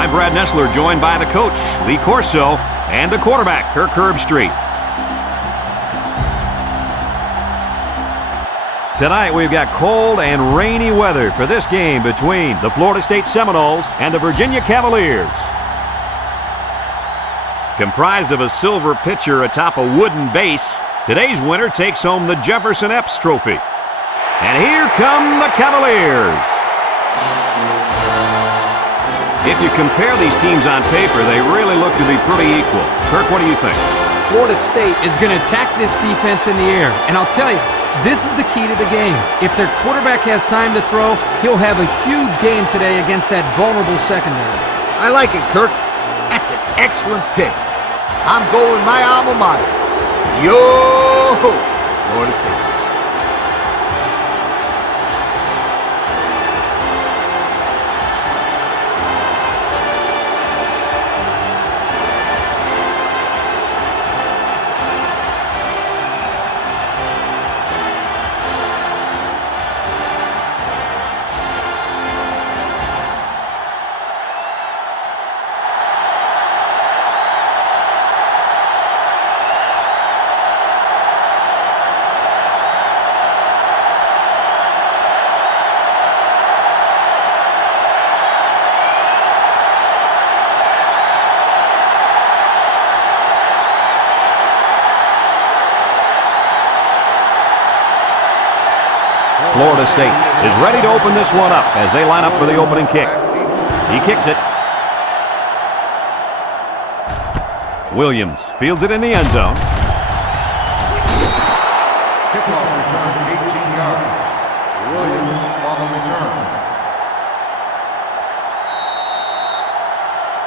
I'm Brad Nessler, joined by the coach, Lee Corso, and the quarterback, Kirk Herbstreit. Tonight we've got cold and rainy weather for this game between the Florida State Seminoles and the Virginia Cavaliers. Comprised of a silver pitcher atop a wooden base, today's winner takes home the Jefferson Epps Trophy. And here come the Cavaliers. If you compare these teams on paper, they really look to be pretty equal. Kirk, what do you think? Florida State is going to attack this defense in the air. And I'll tell you, this is the key to the game. If their quarterback has time to throw, he'll have a huge game today against that vulnerable secondary. I like it, Kirk. That's an excellent pick. I'm going my alma mater. Yo! Florida State. Florida State is ready to open this one up as they line up for the opening kick. He kicks it. Williams fields it in the end zone. Kickoff return 18 yards. Williams on the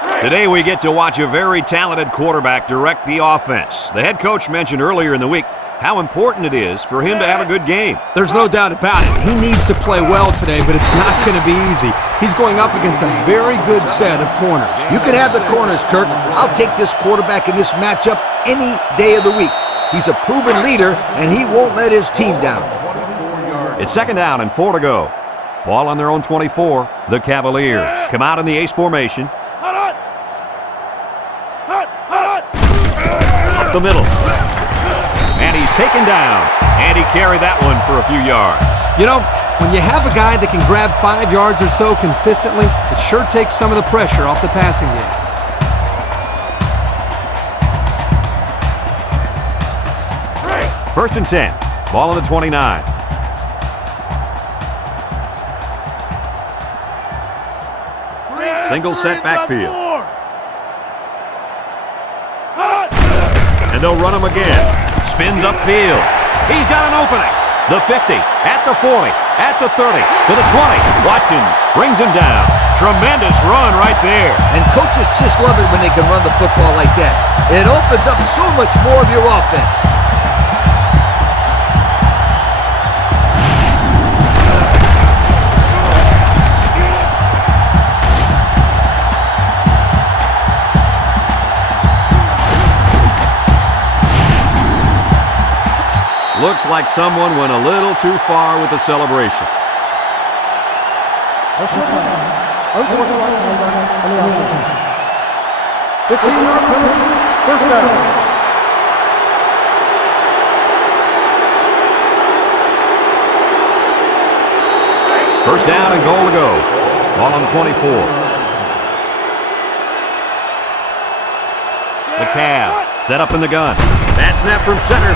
return. Today we get to watch a very talented quarterback direct the offense. The head coach mentioned earlier in the week how important it is for him to have a good game. There's no doubt about it. He needs to play well today, but it's not going to be easy. He's going up against a very good set of corners. You can have the corners, Kirk. I'll take this quarterback in this matchup any day of the week. He's a proven leader, and he won't let his team down. It's second down and 4 to go. Ball on their own 24. The Cavaliers come out in the ace formation. Up the middle. And he's taken down. And he carried that one for a few yards. You know, when you have a guy that can grab 5 yards or so consistently, it sure takes some of the pressure off the passing game. First and 10. Ball on the 29. Single set backfield. And they'll run him again. Spins upfield. He's got an opening. The 50, at the 40, at the 30, to the 20. Watkins brings him down. Tremendous run right there. And coaches just love it when they can run the football like that. It opens up so much more of your offense. Looks like someone went a little too far with the celebration. Personal foul. Unsportsmanlike conduct on the offense. 15-yard penalty. First down. First down and goal to go. Ball on the 24. The Cavs set up in the gun. Bad snap from center.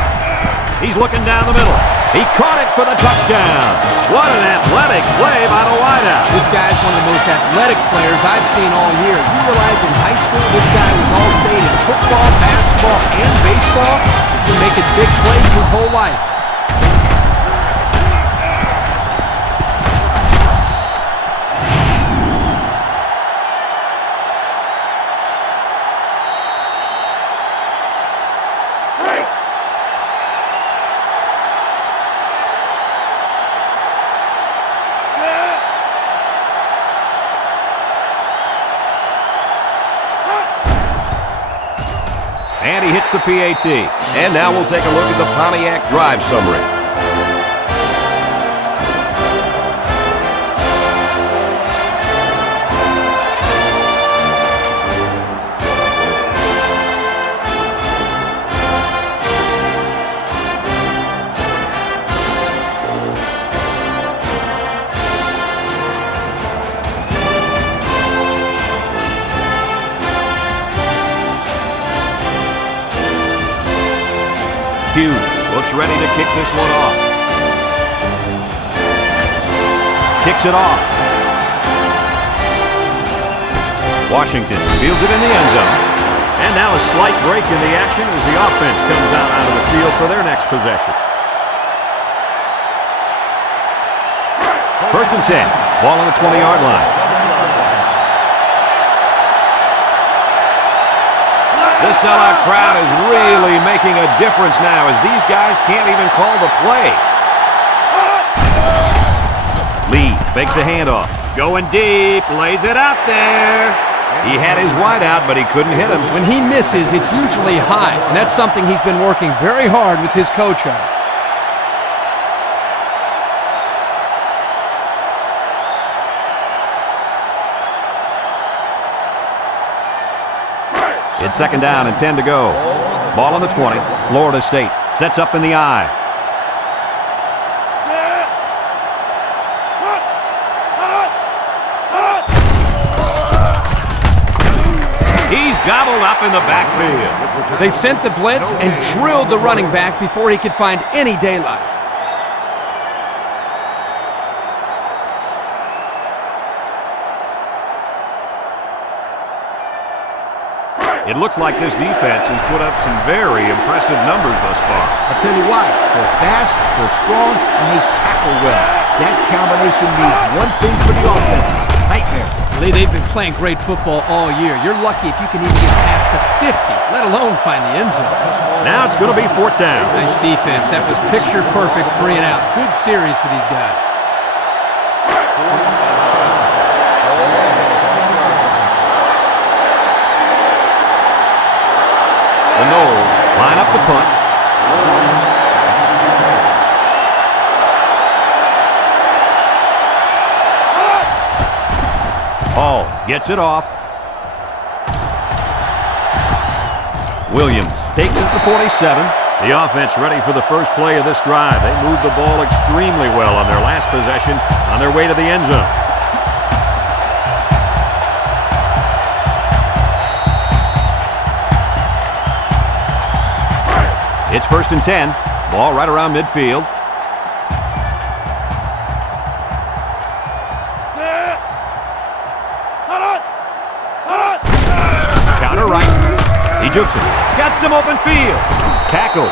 He's looking down the middle. He caught it for the touchdown. What an athletic play by the wideout. This guy's one of the most athletic players I've seen all year. You realize in high school this guy was all-state in football, basketball, and baseball. He's been making big plays his whole life. And he hits the PAT. And now we'll take a look at the Pontiac drive summary. to kick this one off. Kicks it off. Washington fields it in the end zone. And now a slight break in the action as the offense comes out of the field for their next possession. First and 10. Ball on the 20-yard line. The sellout crowd is really making a difference now as these guys can't even call the play. Lee fakes a handoff. Going deep, lays it out there. He had his wide out, but he couldn't hit him. When he misses, it's usually high, and that's something he's been working very hard with his coach on. It's second down and 10 to go. Ball on the 20. Florida State sets up in the I. He's gobbled up in the backfield. They sent the blitz and drilled the running back before he could find any daylight. It looks like this defense has put up some very impressive numbers thus far. I'll tell you why. They're fast, they're strong, and they tackle well. That combination means one thing for the offenses. Nightmare. Lee, they've been playing great football all year. You're lucky if you can even get past the 50, let alone find the end zone. Now it's going to be fourth down. Nice defense. That was picture-perfect 3 and out. Good series for these guys. The Noles line up the punt. Hall gets it off. Williams takes it to 47. The offense ready for the first play of this drive. They moved the ball extremely well on their last possession on their way to the end zone. It's first and 10. Ball right around midfield. Counter right. He jukes him. Got some open field. Tackle.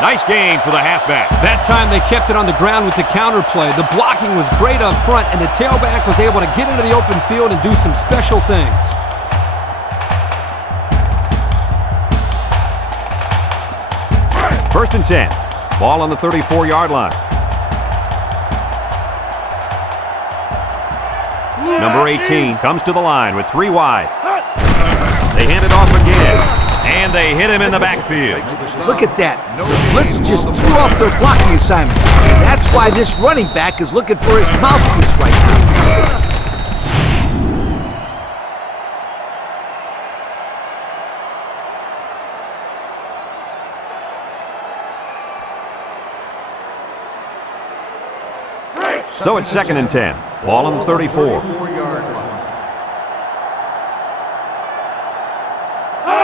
Nice game for the halfback. That time they kept it on the ground with the counter play. The blocking was great up front, and the tailback was able to get into the open field and do some special things. First and 10. Ball on the 34-yard line. Number 18 comes to the line with 3 wide. They hand it off again, and they hit him in the backfield. Look at that. The blitz just threw off their blocking assignments. And that's why this running back is looking for his mouthpiece right now. So it's second and 10. Ball on the 34.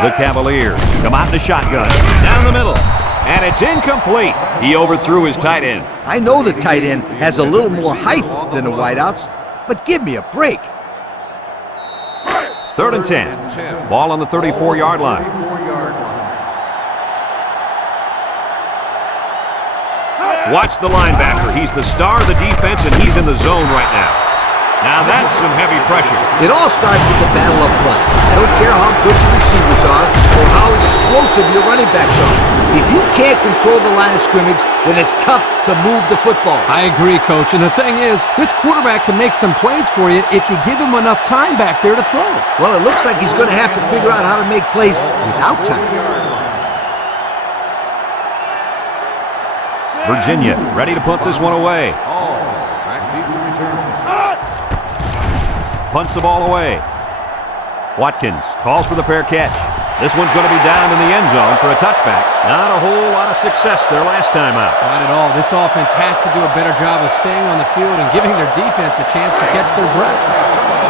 The Cavaliers come out in the shotgun. Down the middle. And it's incomplete. He overthrew his tight end. I know the tight end has a little more height than the wideouts, but give me a break. Third and 10. Ball on the 34-yard line. Watch the linebacker. He's the star of the defense, and he's in the zone right now. Now that's some heavy pressure. It all starts with the battle up front. I don't care how good the receivers are or how explosive your running backs are. If you can't control the line of scrimmage, then it's tough to move the football. I agree, Coach. And the thing is, this quarterback can make some plays for you if you give him enough time back there to throw. Well, it looks like he's going to have to figure out how to make plays without time. Virginia ready to punt this one away. Punts the ball away. Watkins calls for the fair catch. This one's going to be down in the end zone for a touchback. Not a whole lot of success there last time out. Not at all. This offense has to do a better job of staying on the field and giving their defense a chance to catch their breath.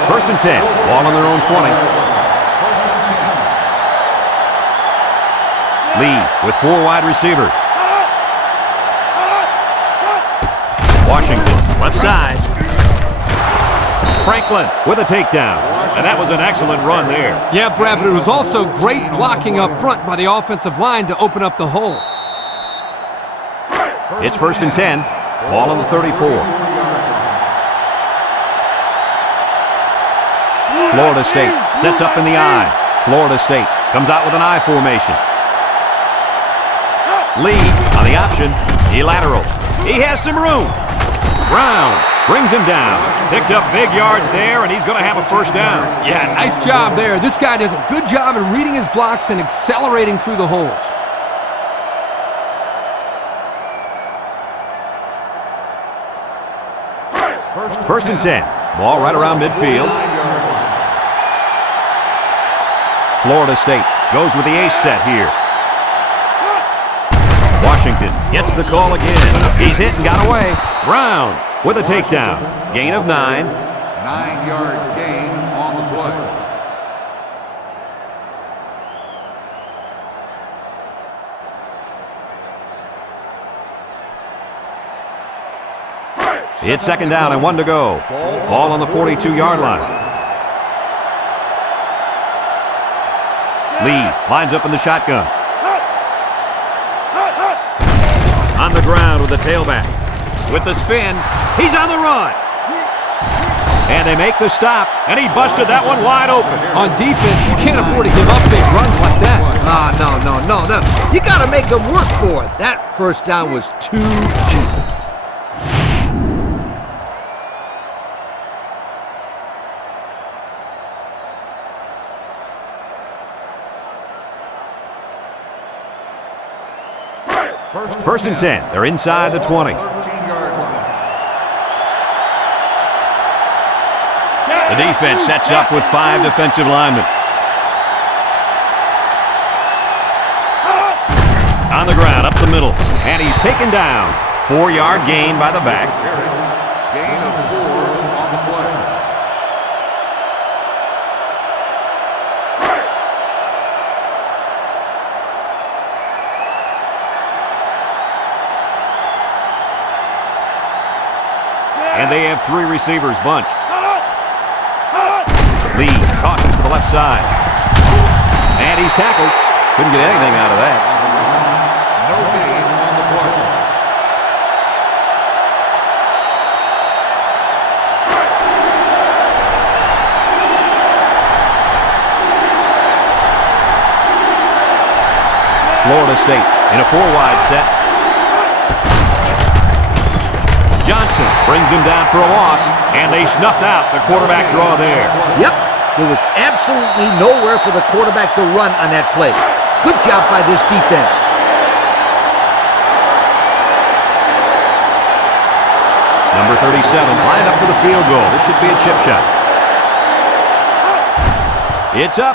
First and 10. Ball on their own 20. Lee with 4 wide receivers. Left side. Franklin with a takedown. And that was an excellent run there. Yeah, Brad, but it was also great blocking up front by the offensive line to open up the hole. It's 1st and 10. Ball on the 34. Florida State sets up in the I. Florida State comes out with an I formation. Lee on the option. He laterals. He has some room. Brown brings him down. Picked up big yards there, and he's going to have a first down. Yeah, nice job there. This guy does a good job in reading his blocks and accelerating through the holes. First and 10. Ball right around midfield. Florida State goes with the ace set here. Washington gets the call again. He's hit and got away. Brown with a takedown. Gain of 9. 9-yard gain on the play. It's 2nd down and 1 to go. Ball on the 42-yard line. Lee lines up in the shotgun. On the ground with the tailback. With the spin, he's on the run. And they make the stop, and he busted that one wide open. On defense, you can't afford to give up big runs like that. No. You got to make them work for it. That first down was too easy. First and 10. They're inside the 20. 13-yard line. The defense sets up with 5 defensive linemen. On the ground, up the middle. And he's taken down. 4-yard gain by the back. Gain of 4 on the play. And they have 3 receivers bunched. Lee tosses to the left side. And he's tackled. Couldn't get anything out of that. No gain on the play. Florida State in a 4-wide set. Johnson brings him down for a loss, and they snuffed out the quarterback draw there. Yep, there was absolutely nowhere for the quarterback to run on that play. Good job by this defense. Number 37 lined up for the field goal. This should be a chip shot. It's up.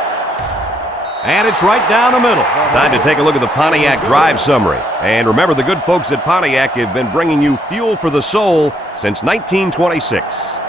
And it's right down the middle. Time to take a look at the Pontiac drive summary. And remember, the good folks at Pontiac have been bringing you fuel for the soul since 1926.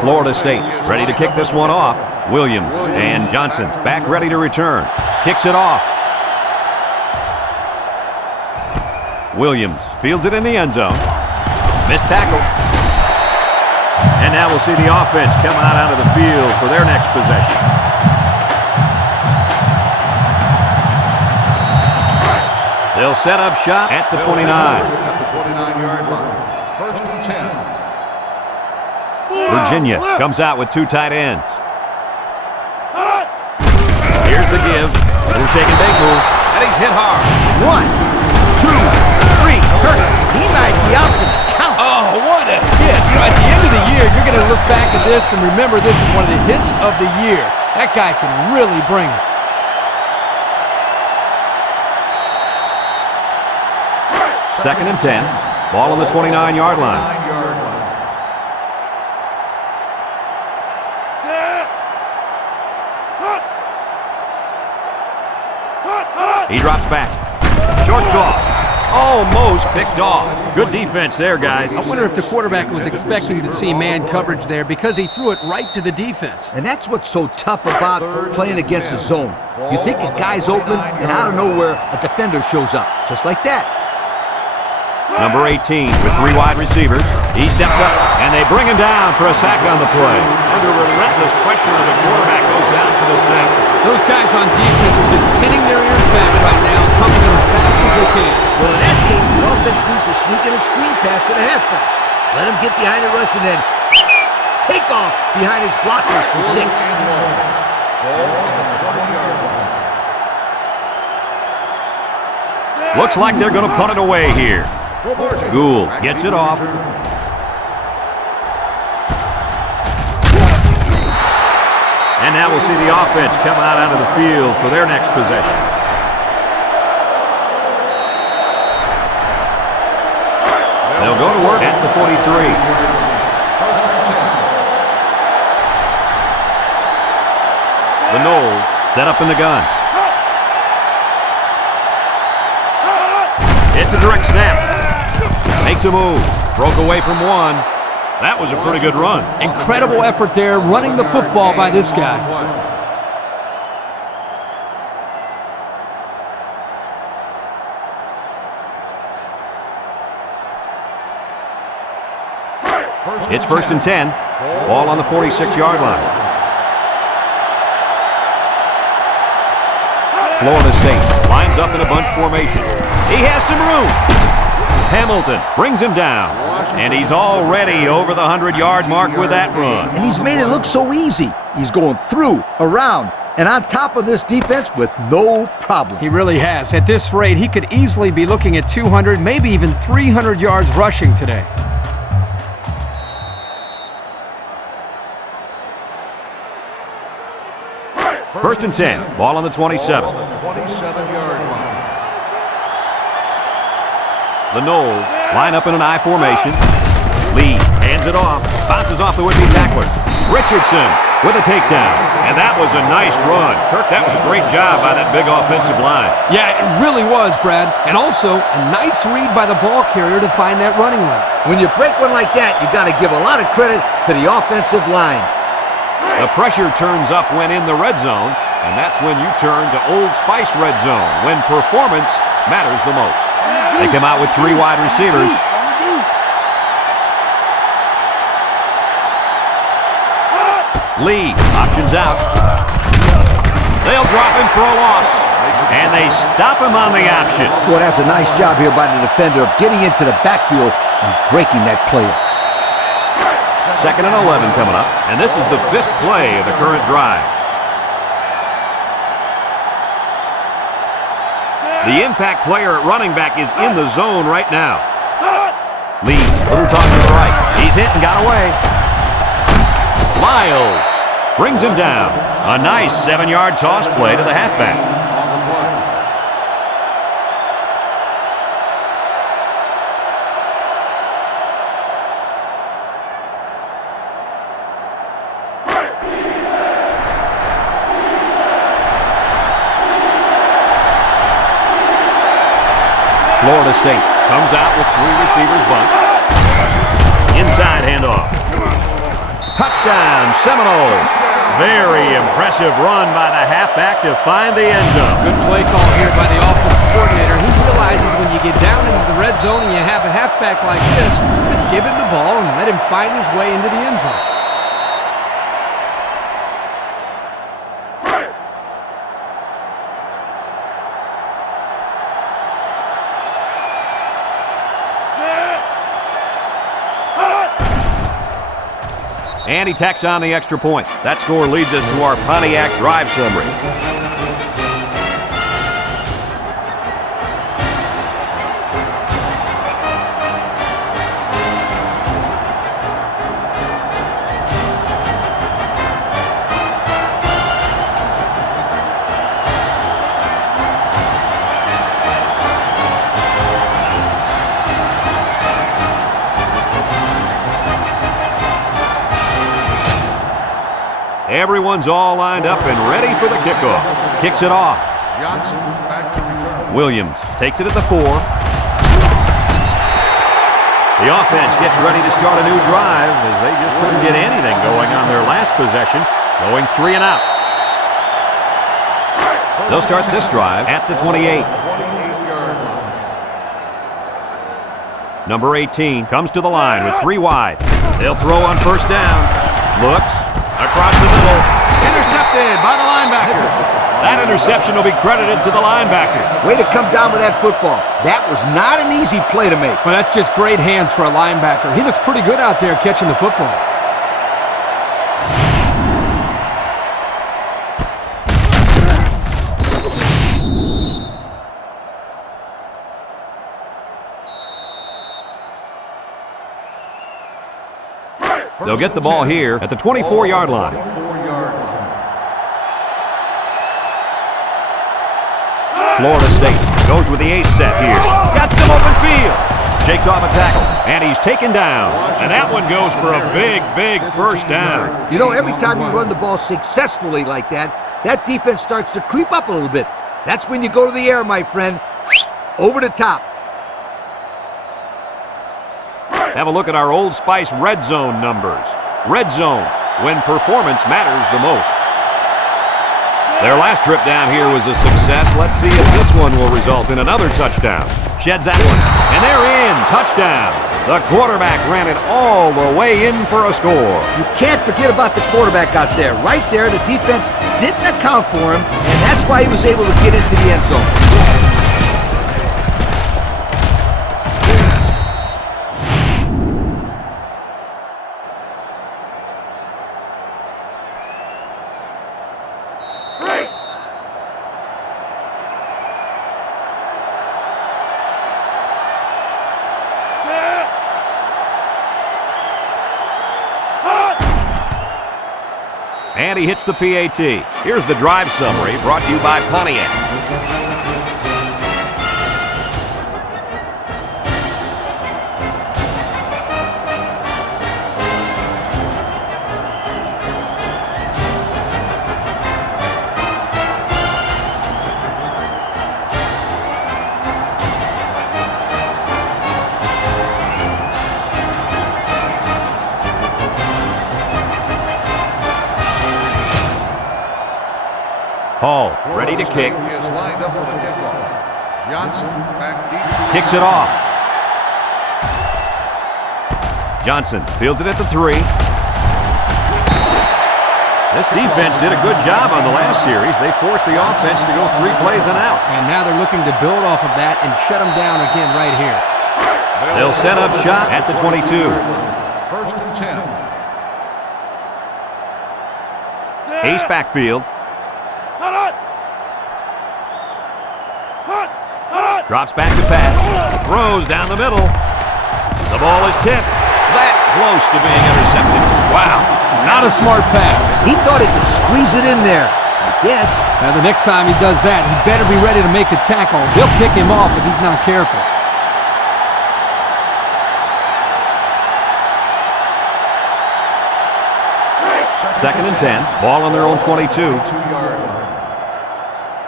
Florida State ready to kick this one off. Williams and Johnson back ready to return. Kicks it off. Williams fields it in the end zone. Missed tackle. And now we'll see the offense come out onto the field for their next possession. They'll set up shop at the 29. At the 29-yard line. 1st and 10. Virginia comes out with 2 tight ends. Here's the give. Little shake and bake move. And he's hit hard. 1, 2, 3. Kirk, he might be out for the count. Oh, what a hit. You know, at the end of the year, you're going to look back at this and remember this is one of the hits of the year. That guy can really bring it. Second and 10. Ball on the 29-yard line. 9-yard line. He drops back. Short toss. Almost picked off. Good defense there, guys. I wonder if the quarterback was expecting to see man coverage there because he threw it right to the defense. And that's what's so tough about playing against a zone. You think a guy's open, and out of nowhere, a defender shows up. Just like that. Number 18 with 3 wide receivers. He steps up, and they bring him down for a sack on the play. Under relentless pressure, the quarterback goes down for the sack. Those guys on defense are just pinning their ears back right now and coming in as fast as they can. Well, in that case, the offense needs to sneak in a screen pass to the halfback. Let him get behind the rush and then take off behind his blockers for 6. Looks like they're going to punt it away here. Gould gets it off. And now we'll see the offense come out onto the field for their next possession. They'll go to work at the 43. The Knowles set up in the gun. It's a direct snap. Makes a move. Broke away from one. That was a pretty good run. Incredible effort there running the football by this guy. It's 1st and 10. Ball on the 46-yard line. Florida State lines up in a bunch formation. He has some room. Hamilton brings him down. And he's already over the 100-yard mark with that run. And he's made it look so easy. He's going through, around, and on top of this defense with no problem. He really has. At this rate, he could easily be looking at 200, maybe even 300 yards rushing today. First and 10. Ball on the 27. Ball on the 27-yard line. The Knowles line up in an I formation. Lee hands it off. Bounces off the would-be tackler. Richardson with a takedown. And that was a nice run. Kirk, that was a great job by that big offensive line. Yeah, it really was, Brad. And also, a nice read by the ball carrier to find that running lane. When you break one like that, you got to give a lot of credit to the offensive line. The pressure turns up when in the red zone, and that's when you turn to Old Spice red zone, when performance matters the most. They come out with 3 wide receivers. Lee options out. They'll drop him for a loss, and they stop him on the option. Boy, that's a nice job here by the defender of getting into the backfield and breaking that play up. 2nd and 11 coming up, and this is the 5th play of the current drive. The impact player at running back is in the zone right now. Lee, little toss to the right. He's hit and got away. Lyles brings him down. A nice 7-yard toss play to the halfback. Florida State comes out with 3 receivers bunch. Inside handoff. Touchdown, Seminoles. Very impressive run by the halfback to find the end zone. Good play call here by the offensive coordinator. He realizes when you get down into the red zone and you have a halfback like this, just give him the ball and let him find his way into the end zone. And he tacks on the extra point. That score leads us to our Pontiac drive summary. Everyone's all lined up and ready for the kickoff. Kicks it off. Johnson back to return. Williams takes it at the 4. The offense gets ready to start a new drive as they just couldn't get anything going on their last possession, going 3 and out. They'll start this drive at the 28. Number 18 comes to the line with 3 wide. They'll throw on first down. Looks across the middle. Intercepted by the linebacker. That interception will be credited to the linebacker. Way to come down with that football. That was not an easy play to make. Well, that's just great hands for a linebacker. He looks pretty good out there catching the football. They'll get the ball here at the 24-yard line. Florida State goes with the ace set here. Got some open field. Shakes off a tackle, and he's taken down. And that one goes for a big, big first down. You know, every time you run the ball successfully like that, that defense starts to creep up a little bit. That's when you go to the air, my friend. Over the top. Have a look at our Old Spice Red Zone numbers. Red Zone, when performance matters the most. Their last trip down here was a success. Let's see if this one will result in another touchdown. Sheds that one, and they're in. Touchdown. The quarterback ran it all the way in for a score. You can't forget about the quarterback out there. Right there, the defense didn't account for him, and that's why he was able to get into the end zone. And he hits the PAT. Here's the drive summary brought to you by Pontiac. Hall ready to kick. He is lined up with a kickoff. Johnson back deep. Kicks it off. Johnson fields it at the 3. This defense did a good job on the last series. They forced the offense to go 3 plays and out. And now they're looking to build off of that and shut them down again right here. They'll set up shop at the 22. First and 10. Ace backfield. Drops back to pass. Throws down the middle. The ball is tipped. That close to being intercepted. Wow. Not a smart pass. He thought he could squeeze it in there, I guess. Now the next time he does that, he better be ready to make a tackle. They'll pick him off if he's not careful. Second and 10. Ball on their own 22.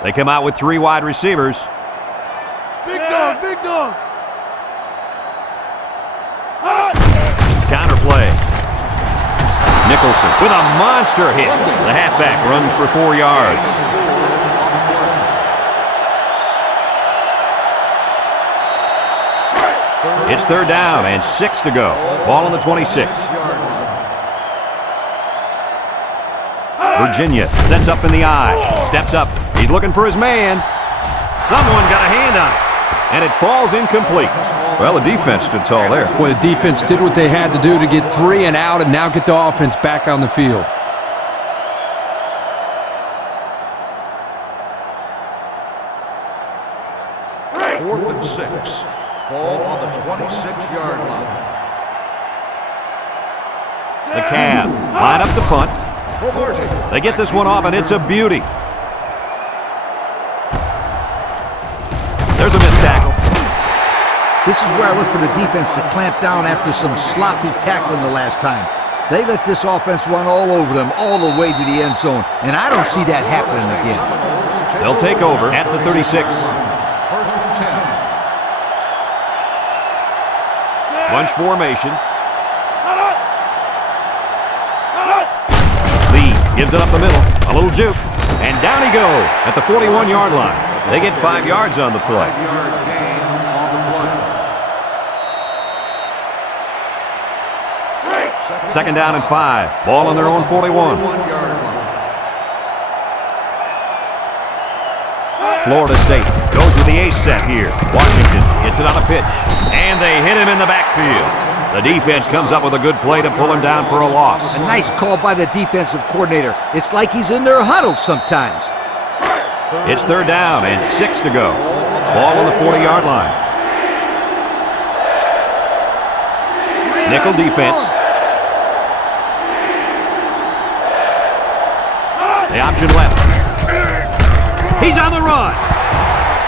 They come out with 3 wide receivers. Big dog, big dog. Counter play. Nicholson with a monster hit. The halfback runs for 4 yards. It's third down and 6 to go. Ball on the 26. Virginia sets up in the eye. Steps up. He's looking for his man. Someone got a hand on it. And it falls incomplete. Well, the defense stood tall there. Well, the defense did what they had to do to get 3 and out and now get the offense back on the field. Fourth and 6. Ball on the 26-yard line. The Cavs line up to punt. They get this one off, and it's a beauty. There's a missed tackle. This is where I look for the defense to clamp down after some sloppy tackling the last time. They let this offense run all over them, all the way to the end zone, and I don't see that happening again. They'll take over at the 36. Bunch formation. Lee gives it up the middle. A little juke. And down he goes at the 41-yard line. They get 5 yards on the play. 5-yard gain on the play. Second down and 5. Ball on their own 41. 41-yard line. Florida State goes with the ace set here. Washington gets it on a pitch. And they hit him in the backfield. The defense comes up with a good play to pull him down for a loss. A nice call by the defensive coordinator. It's like he's in their huddle sometimes. It's third down and 6 to go. Ball on the 40-yard line. Nickel defense. The option left. He's on the run.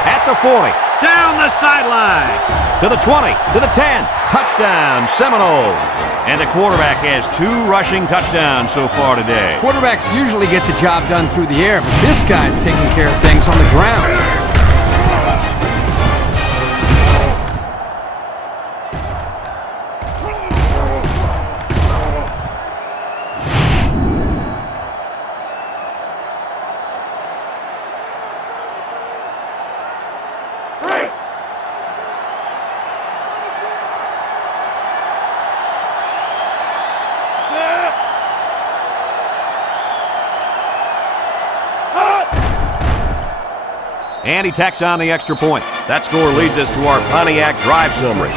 At the 40. Down the sideline. To the 20. To the 10. Touchdown, Seminoles. And the quarterback has 2 rushing touchdowns so far today. Quarterbacks usually get the job done through the air, but this guy's taking care of things on the ground. And he tacks on the extra point. That score leads us to our Pontiac drive summary.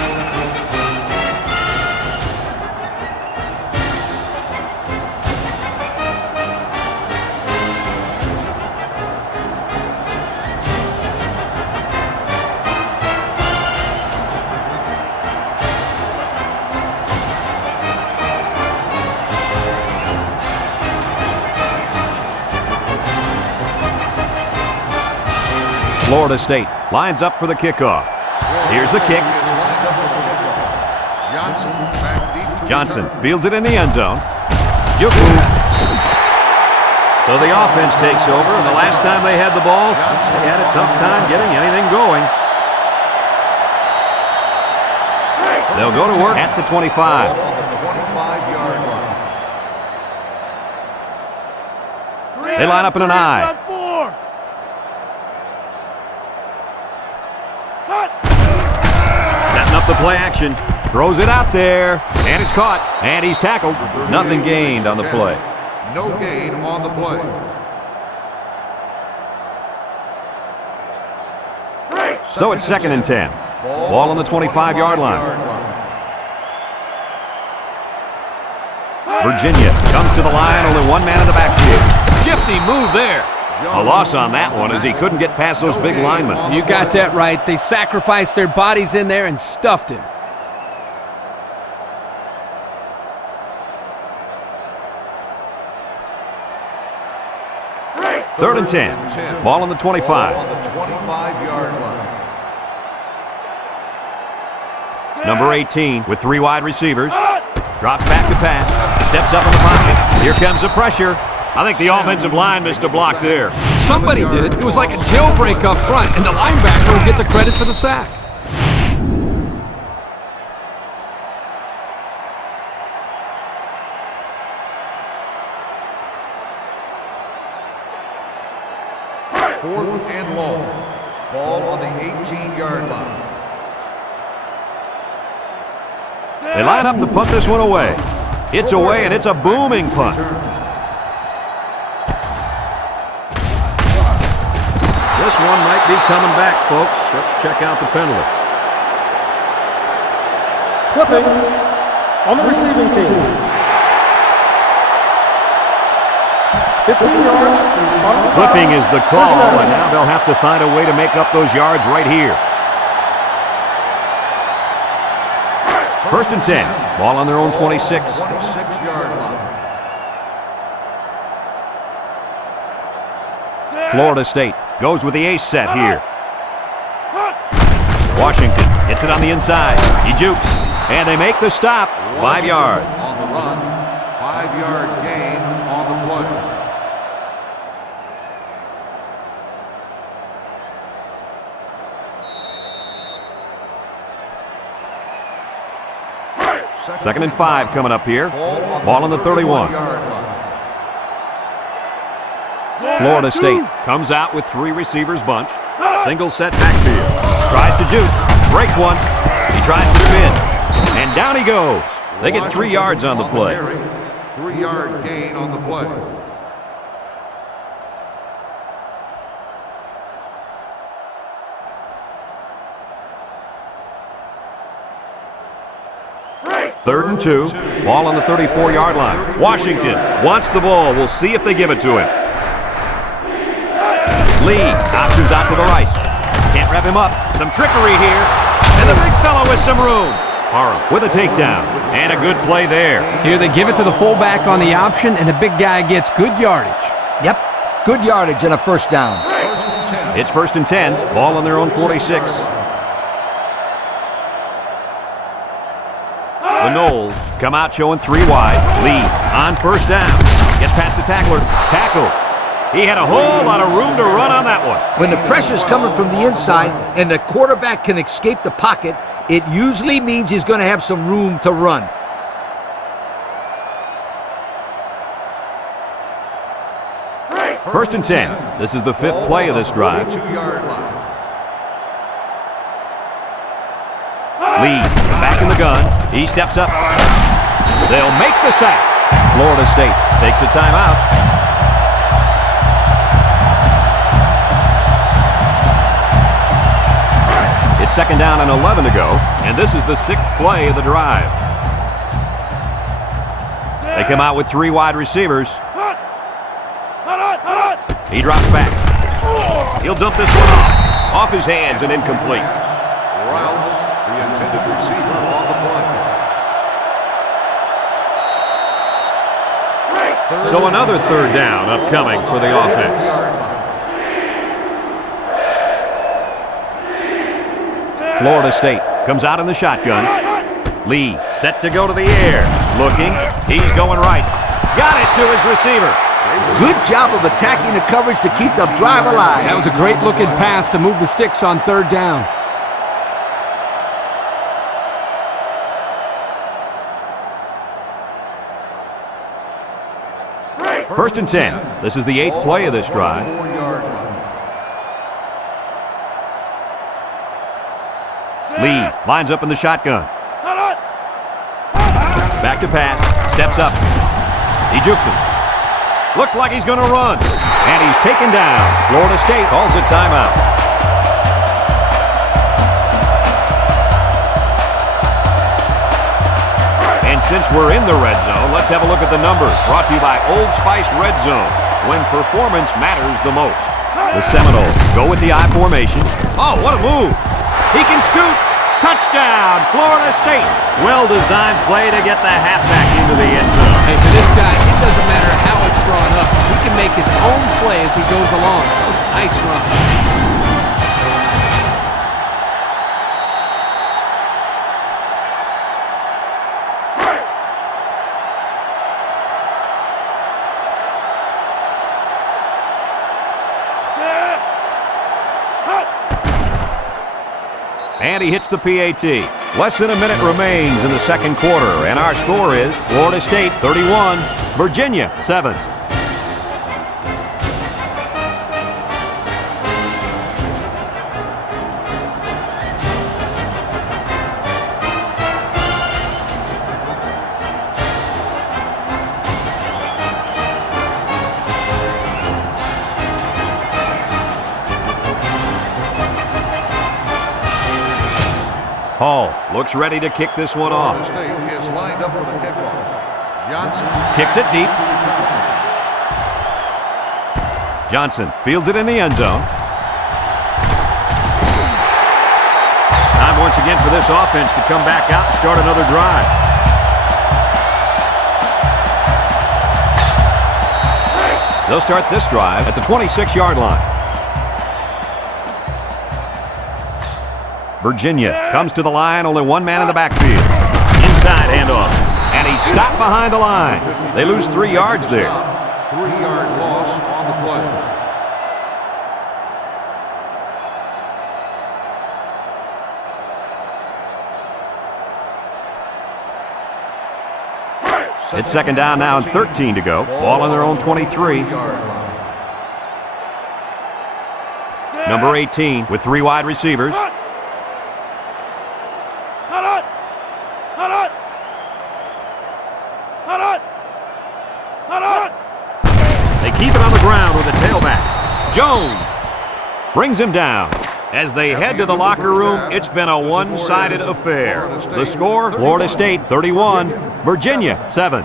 Florida State lines up for the kickoff. Here's the kick. Johnson fields it in the end zone. So the offense takes over, and the last time they had the ball, they had a tough time getting anything going. They'll go to work at the 25. They line up in an I. Setting up the play action. Throws it out there. And it's caught. And he's tackled. Nothing gained on the play. No gain on the play. So it's 2nd and 10. Ball on the 25-yard line. Virginia comes to the line. Only one man in the backfield. Shifty move there. A loss on that one as he couldn't get past those big linemen. You got that right. They sacrificed their bodies in there and stuffed him. Third and 10. Ball on the 25. On the 25-yard line. Number 18 with 3 wide receivers. Drops back to pass. Steps up in the pocket. Here comes the pressure. I think the offensive line missed a block there. Somebody did. It was like a jailbreak up front, and the linebacker will get the credit for the sack. Fourth and long. Ball on the 18-yard line. They line up to punt this one away. It's away, and it's a booming punt. This one might be coming back, folks. Let's check out the penalty. Clipping on the receiving team. 15 yards from the spot of the Clipping is the call, Touchdown. and now they'll have to find a way to make up those yards right here. 1st and 10. Ball on their own 26. 26-yard line. Florida State goes with the ace set here. Washington hits it on the inside. He jukes, and they make the stop. 5 yards. On the run. 5-yard gain on the play. 2nd and 5 coming up here. Ball on the 31. Florida State comes out with 3 receivers bunched. Single set backfield. Tries to juke. Breaks one. He tries to spin. And down he goes. They get 3 yards on the play. 3-yard gain on the play. Third and 2. Ball on the 34-yard line. Washington wants the ball. We'll see if they give it to him. Lee options out to the right. Can't wrap him up. Some trickery here. And the big fellow with some room. Parham with a takedown. And a good play there. Here they give it to the fullback on the option, and the big guy gets good yardage. Yep, good yardage and a first down. It's 1st and 10. Ball on their own 46. The Noles come out showing 3 wide. Lee on first down. Gets past the tackler. Tackle. He had a whole lot of room to run on that one. When the pressure's coming from the inside and the quarterback can escape the pocket, it usually means he's going to have some room to run. First and 10. This is the 5th play of this drive. 2-yard line. Lee back in the gun. He steps up. They'll make the sack. Florida State takes a timeout. It's 2nd down and 11 to go, and this is the 6th play of the drive. They come out with 3 wide receivers. He drops back. He'll dump this one off his hands and incomplete. Rouse, the intended receiver, on the play. So another 3rd down upcoming for the offense. Florida State comes out in the shotgun. Lee set to go to the air. Looking. He's going right. Got it to his receiver. Good job of attacking the coverage to keep the drive alive. That was a great looking pass to move the sticks on 3rd down. First and 10. This is the 8th play of this drive. 4-yard line. Lee lines up in the shotgun. Back to pass. Steps up. He jukes him. Looks like he's going to run. And he's taken down. Florida State calls a timeout. And since we're in the red zone, let's have a look at the numbers. Brought to you by Old Spice Red Zone, when performance matters the most. The Seminoles go with the I formation. Oh, what a move. He can scoot. Touchdown, Florida State. Well-designed play to get the halfback into the end zone. Hey, for this guy, it doesn't matter how it's drawn up. He can make his own play as he goes along. Nice run. And he hits the PAT. Less than a minute remains in the 2nd quarter, and our score is Florida State 31, Virginia 7. Hall looks ready to kick this one off. Florida State is lined up with a kickoff. Johnson Kicks it deep. Johnson fields it in the end zone. Time once again for this offense to come back out and start another drive. They'll start this drive at the 26-yard line. Virginia comes to the line, only one man in the backfield. Inside handoff, and he's stopped behind the line. They lose 3 yards there. 3-yard loss on the play. It's second down now and 13 to go. Ball on their own 23. Number 18 with 3 wide receivers. They keep it on the ground with a tailback. Jones brings him down. As they head to the locker room, it's been a one-sided affair. The score, Florida State 31, Virginia 7.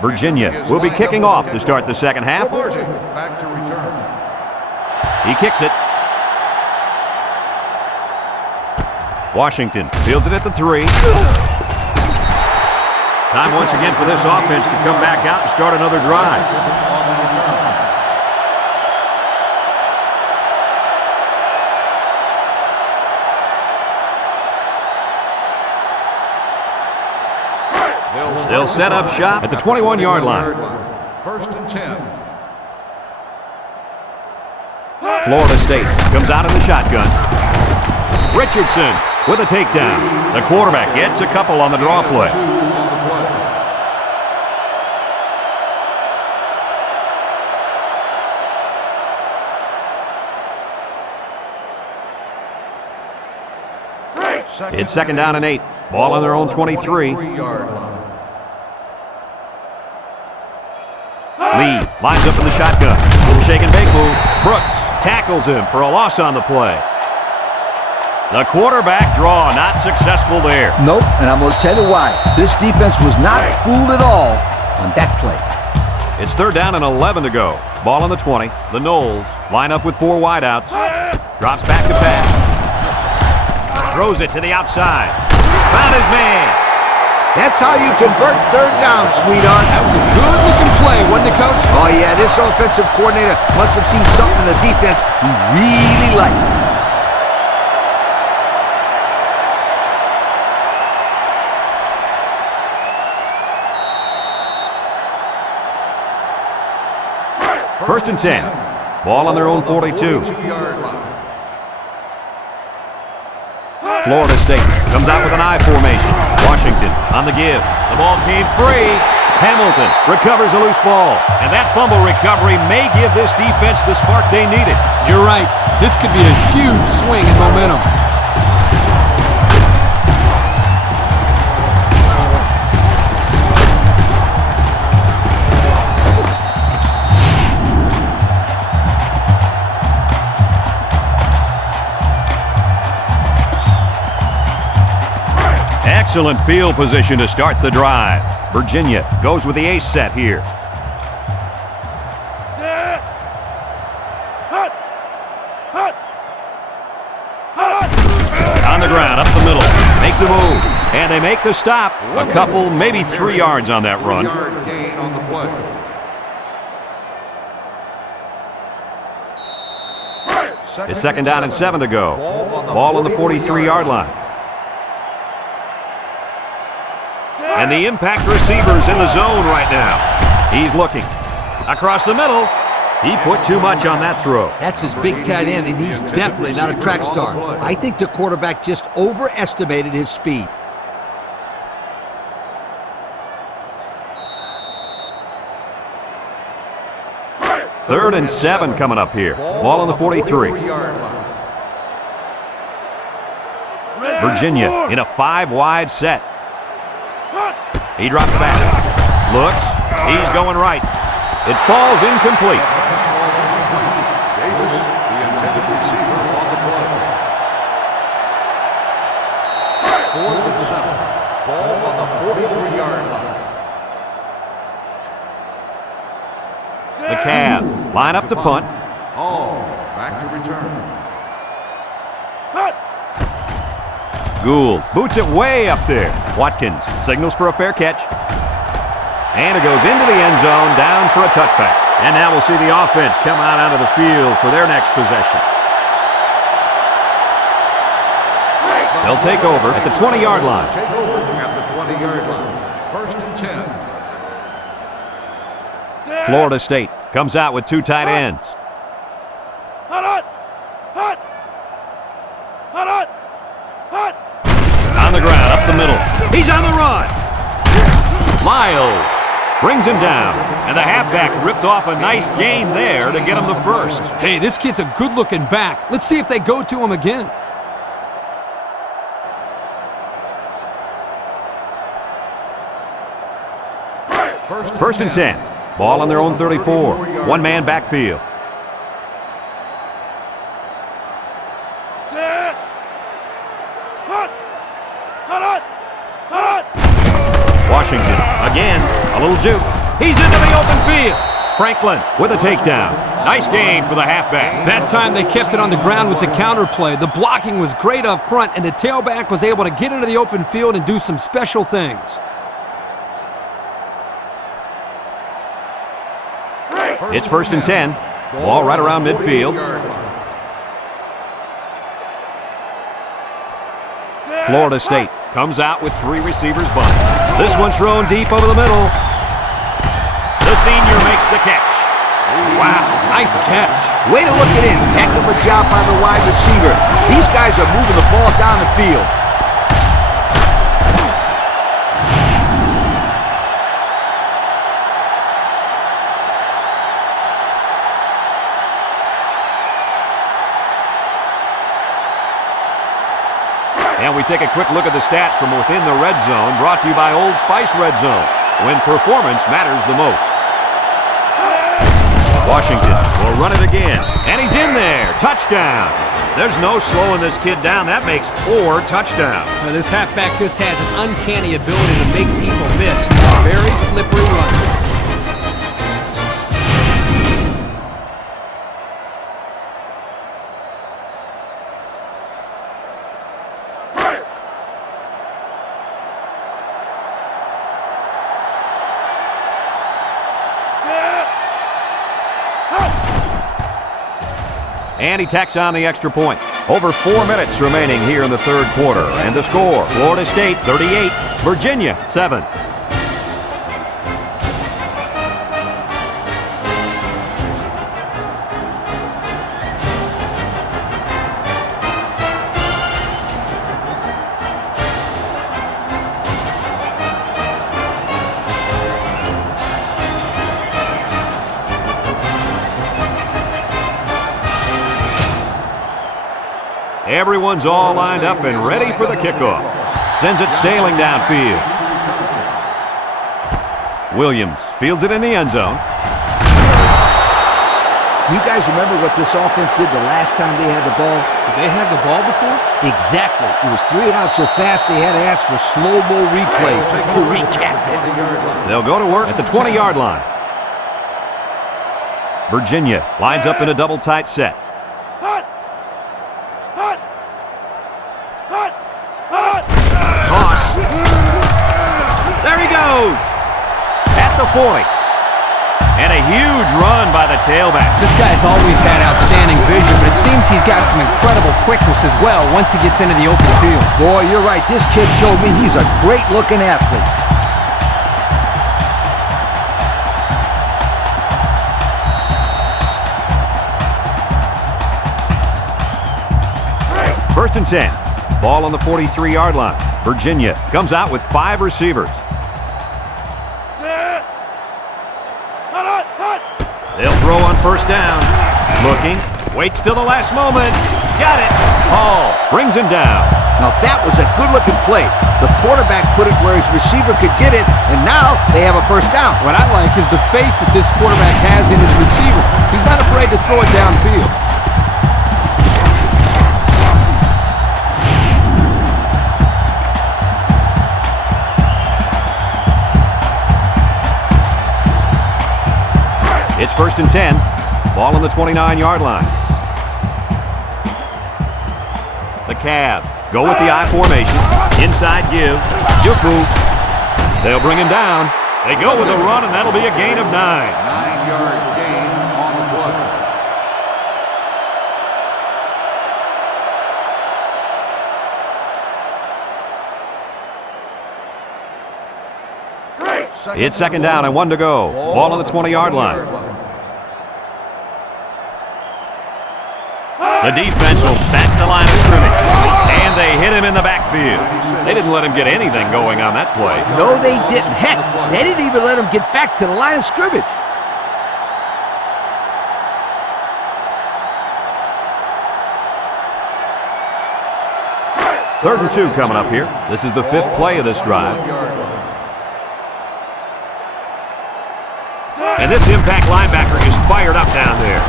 Virginia will be kicking off to start the second half. Back to return. He kicks it. Washington fields it at the 3. Time once again for this offense to come back out and start another drive. They'll set up shop at the 21-yard line. First and 10. Florida State comes out in the shotgun. Richardson with a takedown. The quarterback gets a couple on the draw play. It's second down and 8. Ball on their own 23. Lee lines up in the shotgun. Little shake and bake move. Brooks tackles him for a loss on the play. The quarterback draw not successful there. Nope, and I'm going to tell you why. This defense was not fooled at all on that play. It's third down and 11 to go. Ball on the 20. The Noles line up with 4 wideouts. Drops back to pass. Throws it to the outside. Found his man. That's how you convert third down, sweetheart. That was a good-looking play, wasn't it, Coach? Oh, yeah, this offensive coordinator must have seen something in the defense he really liked. First and 10. Ball on their own 42. Florida State comes out with an I formation. Washington on the give. The ball came free. Hamilton recovers a loose ball. And that fumble recovery may give this defense the spark they needed. You're right. This could be a huge swing in momentum. Excellent field position to start the drive. Virginia goes with the ace set here. On the ground, up the middle, makes a move, and they make the stop. A couple, maybe 3 yards on that run. Gain on the play. It's second down and 7 to go. Ball on the 43-yard line. And the impact receiver's in the zone right now. He's looking. Across the middle. He put too much on that throw. That's his big tight end, and he's definitely not a track star. I think the quarterback just overestimated his speed. Third and 7 coming up here. Ball on the 43. Virginia in a 5-wide set. He drops back. Looks. He's going right. It falls incomplete. Davis, the intended receiver on the play. 4th and 7. Ball on the 43-yard line. The Cavs line up to punt. Back to return. Gould boots it way up there. Watkins signals for a fair catch. And it goes into the end zone, down for a touchback. And now we'll see the offense come out onto the field for their next possession. They'll take over at the 20-yard line. Take over at the 20-yard line. 1st and 10. Florida State comes out with 2 tight ends. On the ground, up the middle. He's on the run. Lyles brings him down. And the halfback ripped off a nice gain there to get him the first. Hey, this kid's a good-looking back. Let's see if they go to him again. First and 10. Ball on their own 34. One-man backfield. Washington, again, a little juke. He's into the open field. Franklin with a takedown. Nice gain for the halfback. That time they kept it on the ground with the counter play. The blocking was great up front, and the tailback was able to get into the open field and do some special things. It's 1st and 10. Ball right around midfield. Florida State comes out with 3 receivers bunt. This one's thrown deep over the middle. The senior makes the catch. Wow, nice catch. Way to look it in. Heck of a job by the wide receiver. These guys are moving the ball down the field. And we take a quick look at the stats from within the red zone, brought to you by Old Spice Red Zone, when performance matters the most. Washington will run it again, and he's in there. Touchdown. There's no slowing this kid down. That makes 4 touchdowns. Now, this halfback just has an uncanny ability to make people miss. Very slippery run. And he tacks on the extra point. Over 4 minutes remaining here in the 3rd quarter. And the score, Florida State 38, Virginia 7. Everyone's all lined up and ready for the kickoff. Sends it sailing downfield. Williams fields it in the end zone. You guys remember what this offense did the last time they had the ball? Did they have the ball before? Exactly. It was 3 and out so fast they had to ask for slow-mo replay to recap it. They'll go to work at the 20-yard line. Virginia lines up in a double tight set. Toss. There he goes. At the 40. And a huge run by the tailback. This guy's always had outstanding vision, but it seems he's got some incredible quickness as well once he gets into the open field. Boy, you're right. This kid showed me he's a great-looking athlete. First and 10. Ball on the 43-yard line. Virginia comes out with 5 receivers. They'll throw on first down. Looking. Waits till the last moment. Got it. Hall brings him down. Now that was a good-looking play. The quarterback put it where his receiver could get it, and now they have a first down. What I like is the faith that this quarterback has in his receiver. He's not afraid to throw it downfield. It's first and 10. Ball on the 29-yard line. The Cavs go with the I formation. Inside give. Juke move. They'll bring him down. They go with a run, and that'll be a gain of 9. 9-yard gain It's second down and 1 to go. Ball on the 20-yard line. The defense will stack the line of scrimmage. And they hit him in the backfield. They didn't let him get anything going on that play. No, they didn't. Heck, they didn't even let him get back to the line of scrimmage. Third and 2 coming up here. This is the 5th play of this drive. And this impact linebacker is fired up down there.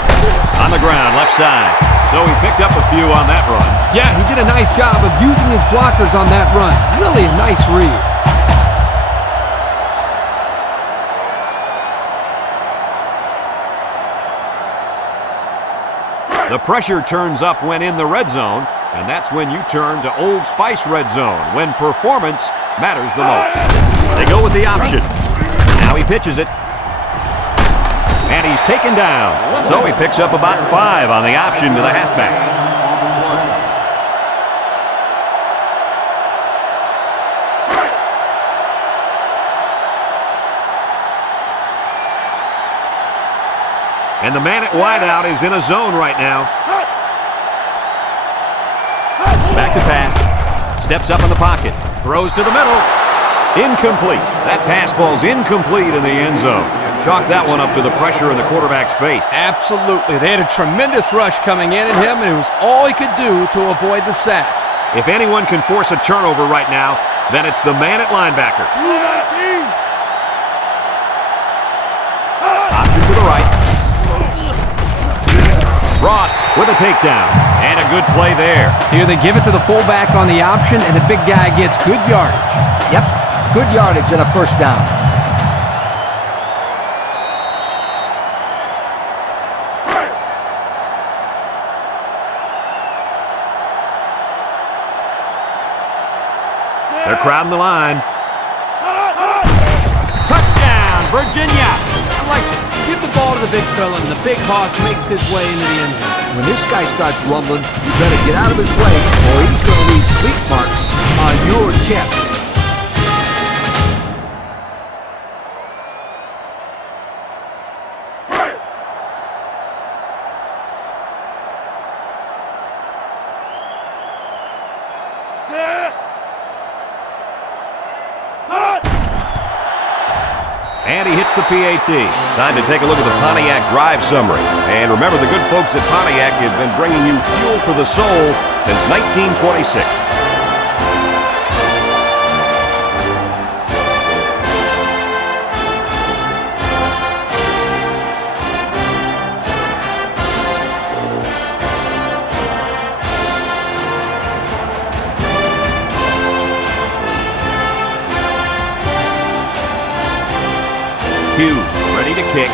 On the ground, left side. So he picked up a few on that run. Yeah, he did a nice job of using his blockers on that run. Really a nice read. The pressure turns up when in the red zone, and that's when you turn to Old Spice red zone, when performance matters the most. They go with the option. Now he pitches it. And he's taken down. So he picks up about 5 on the option to the halfback. And the man at wideout is in a zone right now. Back to pass. Steps up in the pocket. Throws to the middle. Incomplete. That pass falls incomplete in the end zone. Chalk that one up to the pressure in the quarterback's face. Absolutely. They had a tremendous rush coming in at him, and it was all he could do to avoid the sack. If anyone can force a turnover right now, then it's the man at linebacker. Option to the right. Ross with a takedown. And a good play there. Here they give it to the fullback on the option, and the big guy gets good yardage. Yep, good yardage and a first down. They're crowding the line. Touchdown, Virginia! I like it. Give the ball to the big fella, and the big hoss makes his way into the end zone. When this guy starts rumbling, you better get out of his way, or he's going to leave cleat marks on your chest. And he hits the PAT. Time to take a look at the Pontiac drive summary. And remember, the good folks at Pontiac have been bringing you fuel for the soul since 1926. Hughes ready to kick.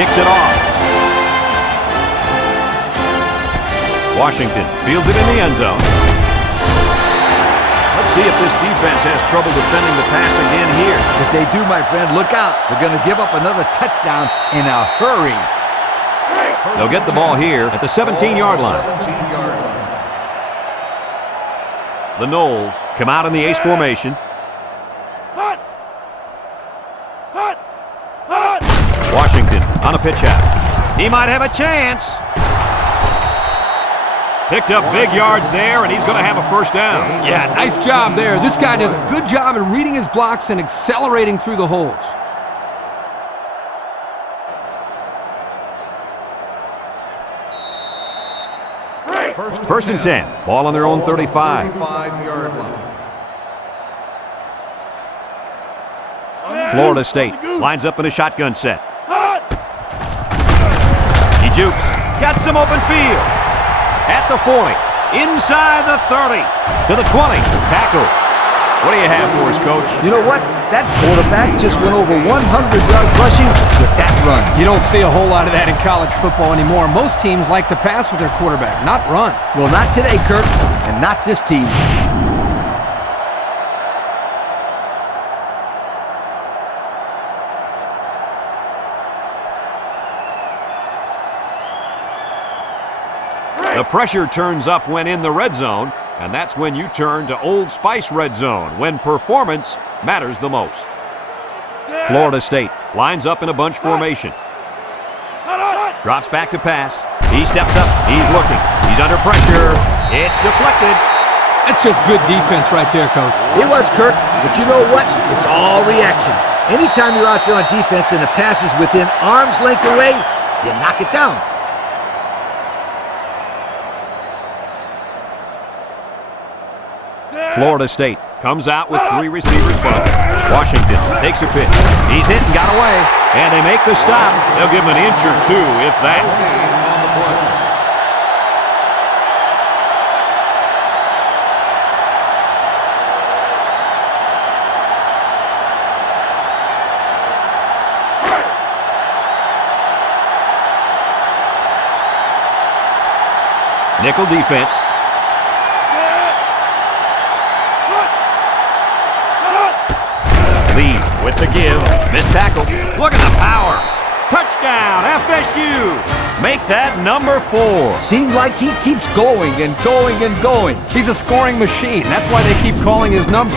Kicks it off. Washington fields it in the end zone. Let's see if this defense has trouble defending the pass again here. If they do, my friend, look out. They're going to give up another touchdown in a hurry. They'll get the ball here at the 17-yard line. The Noles come out in the ace formation. Washington on a pitch out. He might have a chance. Picked up big yards there, and he's going to have a first down. Yeah, nice job there. This guy does a good job in reading his blocks and accelerating through the holes. First and 10. Ball on their own 35. Florida State lines up in a shotgun set. He jukes. Got some open field. At the 40. Inside the 30. To the 20. Tackle. What do you have for us, Coach? You know what? That quarterback just went over 100 yards rushing with that run. You don't see a whole lot of that in college football anymore. Most teams like to pass with their quarterback, not run. Well, not today, Kurt, and not this team. The pressure turns up when in the red zone, And that's when you turn to Old Spice Red Zone, when performance matters the most. Florida State lines up in a bunch formation. Drops back to pass. He steps up. He's looking. He's under pressure. It's deflected. That's just good defense right there, Coach. It was, Kirk, but you know what? It's all reaction. Anytime you're out there on defense and the pass is within arm's length away, you knock it down. Florida State comes out with 3 receivers bumped. Washington takes a pitch. He's hit and got away. And they make the stop. They'll give him an inch or 2, if that. On the play. Nickel defense. Lee with the give. Missed tackle. Look at the power. Touchdown, FSU. Make that number 4. Seems like he keeps going and going and going. He's a scoring machine. That's why they keep calling his number.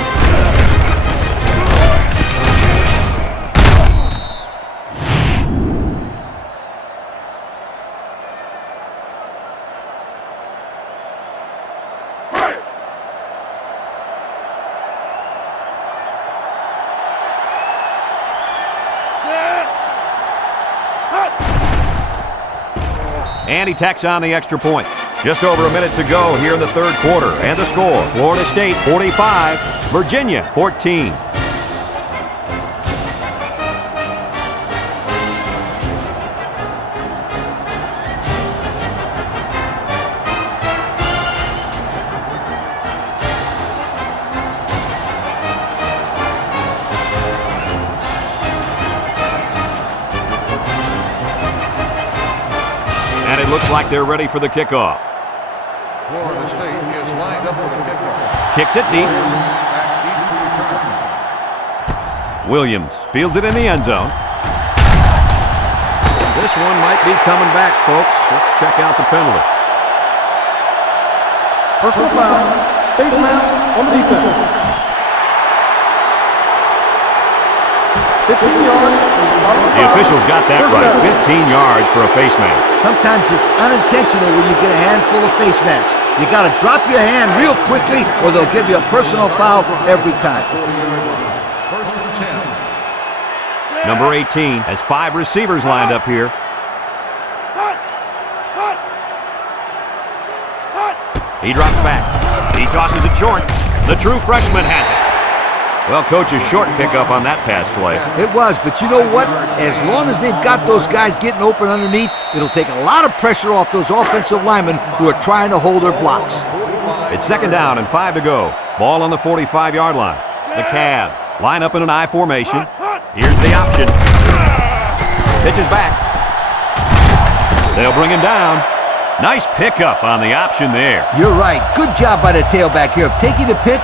And he tacks on the extra point. Just over a minute to go here in the third quarter. And the score, Florida State 45, Virginia 14. Looks like they're ready for the kickoff. Florida State is lined up for the kickoff. Kicks it deep. Back deep to return. Williams fields it in the end zone. This one might be coming back, folks. Let's check out the penalty. Personal foul. Face mask on the defense. 15 yards. The officials got that right. 15 yards for a face mask. Sometimes it's unintentional when you get a handful of face masks. You got to drop your hand real quickly or they'll give you a personal foul every time. First and 10. Number 18 has 5 receivers lined up here. He drops back. He tosses it short. The true freshman has it. Well, Coach's short pickup on that pass play. It was, but you know what? As long as they've got those guys getting open underneath, it'll take a lot of pressure off those offensive linemen who are trying to hold their blocks. It's second down and 5 to go. Ball on the 45-yard line. The Cavs line up in an I formation. Here's the option. Pitches back. They'll bring him down. Nice pickup on the option there. You're right. Good job by the tailback here of taking the pitch,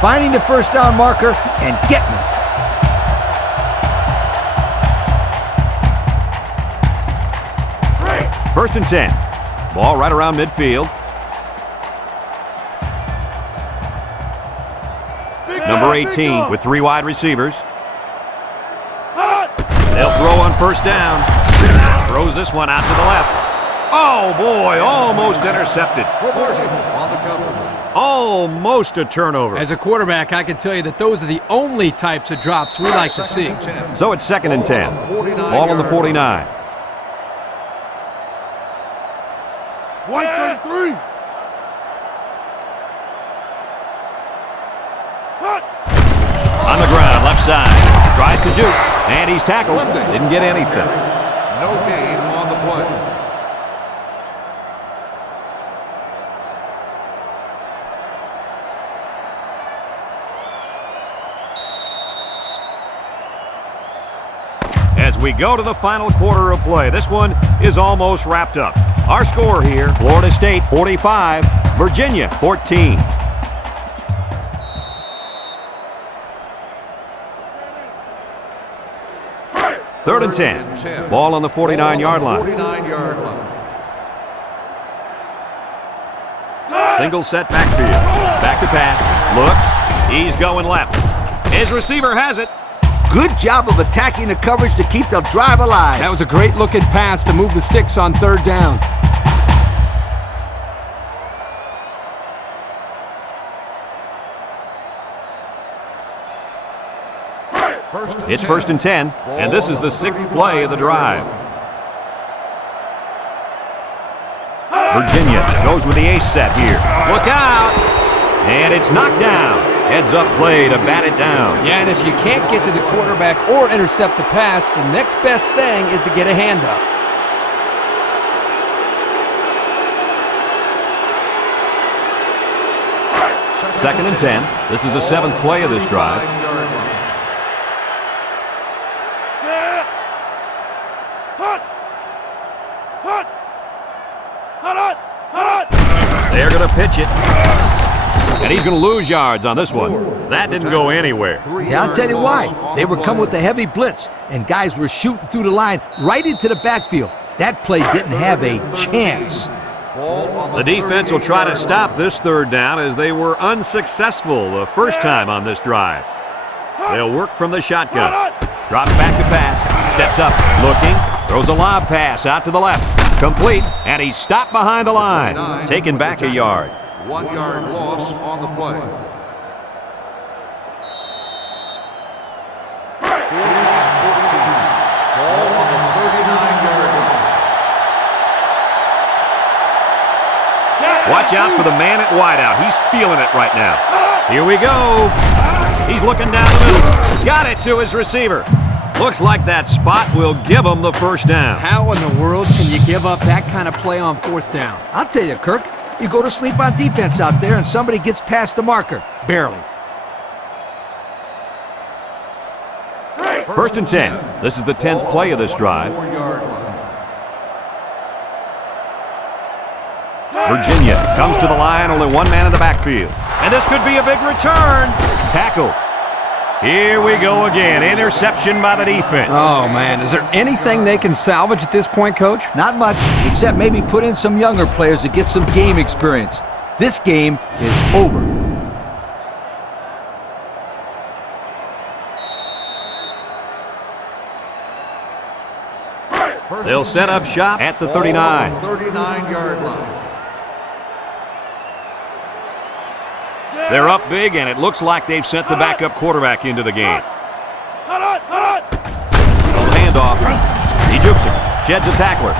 finding the first down marker, and getting it. First and 10. Ball right around midfield. Number 18 with 3 wide receivers. They'll throw on first down. Throws this one out to the left. Oh, boy, almost intercepted. On the cover. Almost a turnover. As a quarterback, I can tell you that those are the only types of drops we like to see. So it's second and 10. Ball on the 49. White 33. On the ground, left side. Tries to shoot. And he's tackled. Didn't get anything. No gain on the play. As we go to the final quarter of play, this one is almost wrapped up. Our score here, Florida State 45, Virginia 14. Third and 10. Ball on the 49-yard line. 49-yard line. Single set backfield. Back to pass. Looks. He's going left. His receiver has it. Good job of attacking the coverage to keep the drive alive. That was a great looking pass to move the sticks on third down. It's 1st and 10, and this is the 6th play of the drive. Virginia goes with the ace set here. Look out! And it's knocked down. Heads up play to bat it down. Yeah, and if you can't get to the quarterback or intercept the pass, the next best thing is to get a handoff. 2nd and 10. This is the 7th play of this drive. They're going to pitch it. And he's going to lose yards on this one. That didn't go anywhere. Yeah, I'll tell you why. They were coming with the heavy blitz, and guys were shooting through the line right into the backfield. That play didn't have a chance. The defense will try to stop this 3rd down as they were unsuccessful the first time on this drive. They'll work from the shotgun. Drops back to pass. Steps up. Looking. Throws a lob pass out to the left. Complete. And he's stopped behind the line. Taken back a yard. 1 yard loss on the play. 4-14. Ball on the 39-yard line. Watch out for the man at wideout. He's feeling it right now. Here we go. He's looking down the middle. Got it to his receiver. Looks like that spot will give him the 1st down. How in the world can you give up that kind of play on 4th down? I'll tell you, Kirk, you go to sleep on defense out there and somebody gets past the marker. Barely. 1st and 10. This is the 10th play of this drive. 4-yard line. Virginia comes to the line, only one man in the backfield. And this could be a big return. Tackle. Here we go again. Interception by the defense. Oh, man. Is there anything they can salvage at this point, Coach? Not much, except maybe put in some younger players to get some game experience. This game is over. They'll set up shop at the 39. 39-yard line. They're up big, and it looks like they've sent the backup quarterback into the game. Handoff. He jukes it. Sheds a tackler.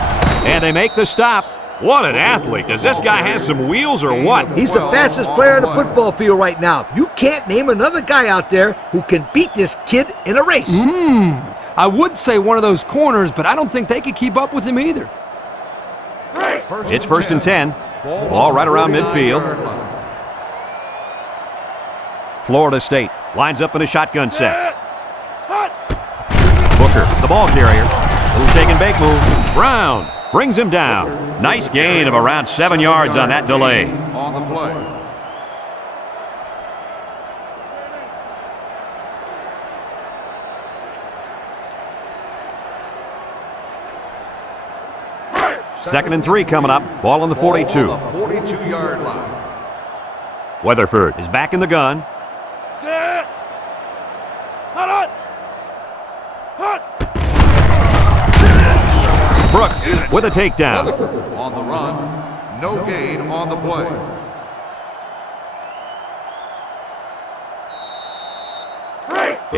And they make the stop. What an athlete. Does this guy have some wheels or what? He's the fastest player on the football field right now. You can't name another guy out there who can beat this kid in a race. I would say one of those corners, but I don't think they could keep up with him either. It's 1st and 10. Ball right around midfield. Florida State lines up in a shotgun set. Booker, the ball carrier. Little shake and bake move. Brown brings him down. Nice gain of around 7 yards on that delay. On the play. Second and 3 coming up. Ball on the 42. On the 42-yard line. Weatherford is back in the gun. Brooks with a takedown. On the run. No gain on the play.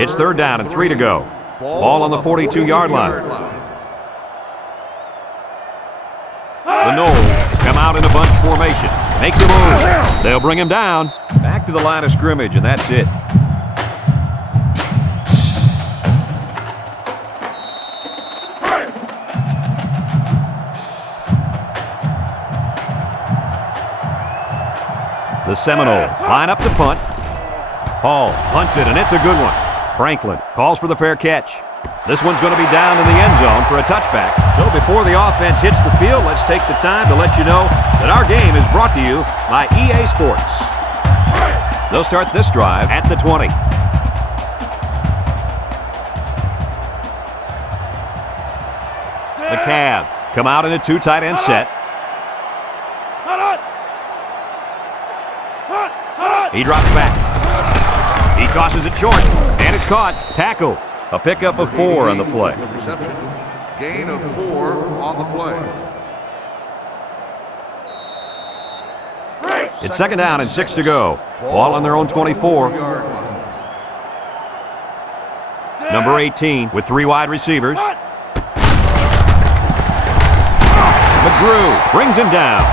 It's 3rd down and 3 to go. Ball on the 42-yard line. The Noles come out in a bunch formation. Makes a move. They'll bring him down. Back to the line of scrimmage, and that's it. The Seminoles line up to punt. Hall punts it, and it's a good one. Franklin calls for the fair catch. This one's going to be down in the end zone for a touchback. So before the offense hits the field, let's take the time to let you know that our game is brought to you by EA Sports. They'll start this drive at the 20. The Cavs come out in a 2 tight end set. He drops back. He tosses it short, and it's caught. Tackle. A pickup of 4 on the play. Reception. Gain of 4 on the play. It's second down and 6 to go. Ball on their own 24. Number 18 with 3 wide receivers. McGrew brings him down.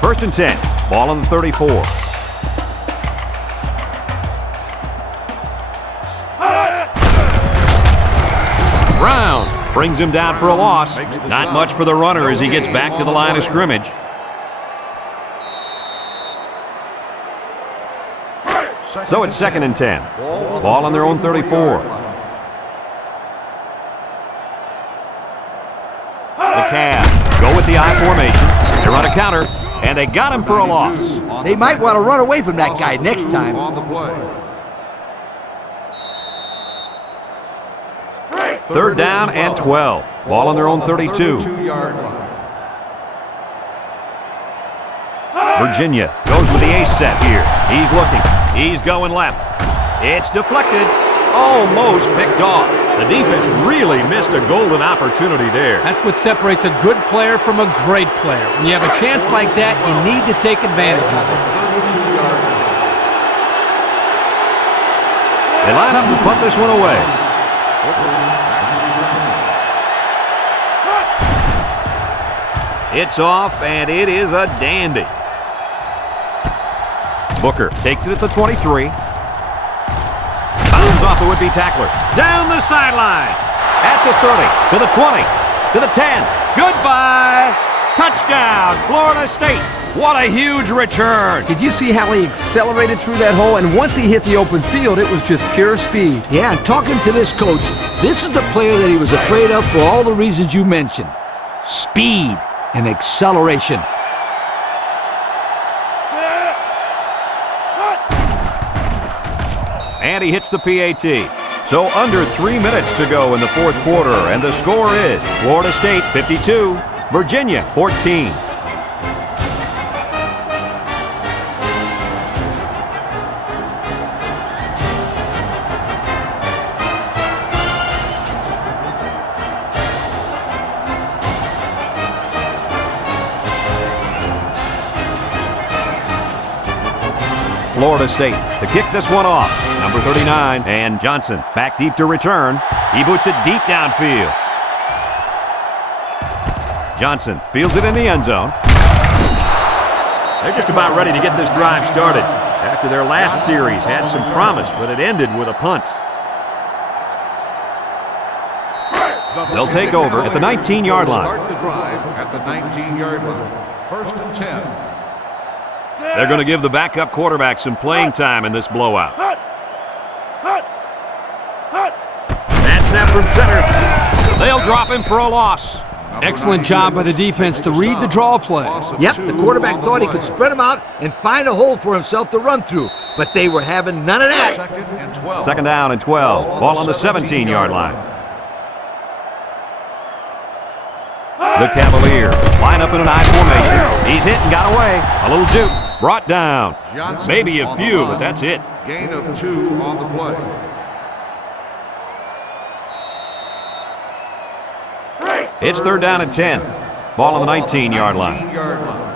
First and 10. Ball on the 34. Brown brings him down for a loss. Not much for the runner as he gets back to the line of scrimmage. So it's second and 10. Ball on their own 34. The Cavs go with the I formation. They run a counter, and they got him for a loss. They might want to run away from that guy next time. On the play. Third down and 12. Ball on their own 32. 32-yard line. Virginia goes with the ace set here. He's looking. He's going left. It's deflected. Almost picked off. The defense really missed a golden opportunity there. That's what separates a good player from a great player. When you have a chance like that, you need to take advantage of it. 32-yard line. They line up and punt this one away. It's off, and it is a dandy. Booker takes it at the 23. Bounds off the would-be tackler. Down the sideline. At the 30, to the 20, to the 10. Goodbye. Touchdown, Florida State. What a huge return. Did you see how he accelerated through that hole? And once he hit the open field, it was just pure speed. Yeah, and talking to this coach, this is the player that he was afraid of for all the reasons you mentioned. Speed and acceleration. And he hits the PAT. So under 3 minutes to go in the fourth quarter, and the score is Florida State 52, Virginia 14. Florida State to kick this one off. Number 39, and Johnson back deep to return. He boots it deep downfield. Johnson fields it in the end zone. They're just about ready to get this drive started. After their last series had some promise, but it ended with a punt. They'll take over at the 19-yard line. Start the drive at the 19-yard line. First and 10. They're going to give the backup quarterback some playing time in this blowout. That snap from center. They'll drop him for a loss. Excellent job by the defense to read the draw play. Yep, the quarterback thought he could spread him out and find a hole for himself to run through, but they were having none of that. Second and 12. Second down and 12. Ball on the 17-yard line. The Cavaliers line up in an I formation. He's hit and got away. A little juke. Brought down. Johnson Maybe a on the few, line. but that's it. Gain of 2 on the play. It's third down and 10. Ball on the 19-yard line. 19-yard line.